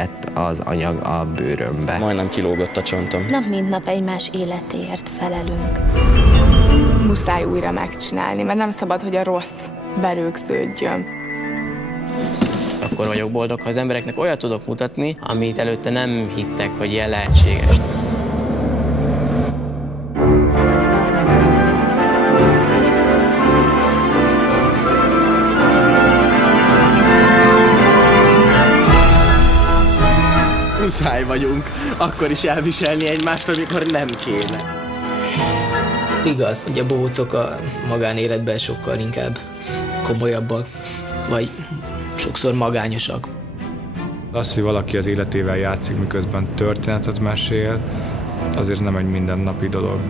égett az anyag a bőrömbe. Majdnem kilógott a csontom. Nap mint nap egymás életéért felelünk. Muszáj újra megcsinálni, mert nem szabad, hogy a rossz berögződjön. Akkor vagyok boldog, ha az embereknek olyat tudok mutatni, amit előtte nem hittek, hogy ilyen lehetséges. Muszáj vagyunk akkor is elviselni egymást, amikor nem kéne. Igaz, hogy a bohócok a magánéletben sokkal inkább komolyabbak, vagy sokszor magányosak. Az, hogy valaki az életével játszik, miközben történetet mesél, azért nem egy mindennapi dolog.